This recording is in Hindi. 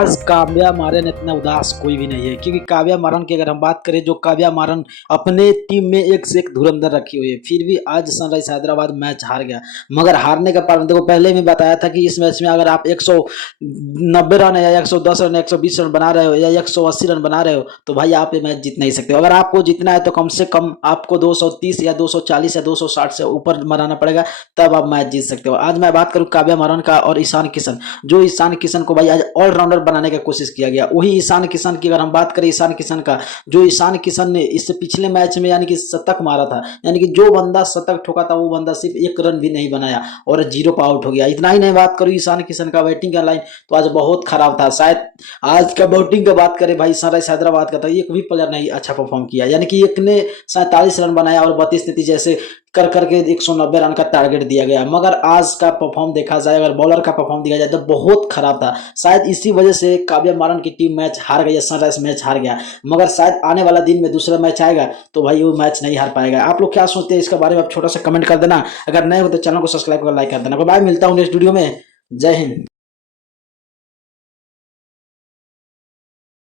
आज काव्या मारन इतना उदास कोई भी नहीं है, क्योंकि काव्या मारन की अगर हम बात करें, जो काव्या मारन अपने टीम में एक से एक धुरंधर रखी हुई है, फिर भी आज सनराइज हैदराबाद मैच हार गया। मगर हारने का कारण देखो, पहले भी बताया था कि इस मैच में अगर आप 190 रन या 110 रन 120 रन बना रहे हो या 180 रन बना रहे हो तो भाई आप ये मैच जीत नहीं सकते हो। अगर आपको जीतना है तो कम से कम आपको 230 या 240 या 260 से ऊपर बनाना पड़ेगा, तब आप मैच जीत सकते हो। आज मैं बात करूं काव्या मारन का और ईशान किशन, जो ईशान किशन को भाई आज ऑलराउंडर बनाने की कोशिश किया गया। वही ईशान किशन की अगर हम बात करें, ईशान किशन का, जो ईशान किशन ने इससे पिछले मैच में यानी कि शतक मारा था, यानी कि जो बंदा शतक ठोका था वो बंदा सिर्फ एक रन भी नहीं बनाया और जीरो पर आउट हो गया। इतना ही नहीं, बात करूं ईशान किशन का बैटिंग का लाइन तो आज बहुत खराब था। शायद आज का बैटिंग का बात करें भाई, सनराइज हैदराबाद का तो एक भी प्लेयर नहीं अच्छा परफॉर्म किया, यानी कि एक ने 47 रन बनाया और 32-33 जैसे कर करके 190 रन का टारगेट दिया गया। मगर आज का परफॉर्म देखा जाए, अगर बॉलर का परफॉर्म दिया जाए तो बहुत खराब था। शायद इसी वजह से काव्या मारन की टीम मैच हार गई, सनराइज मैच हार गया। मगर शायद आने वाला दिन में दूसरा मैच आएगा तो भाई वो मैच नहीं हार पाएगा। आप लोग क्या सोचते हैं इसके बारे में, आप छोटा सा कमेंट कर देना। अगर नए हो तो चैनल को सब्सक्राइब कर लाइक कर देना। बाय, मिलता हूँ नेक्स्ट वीडियो में। जय हिंद।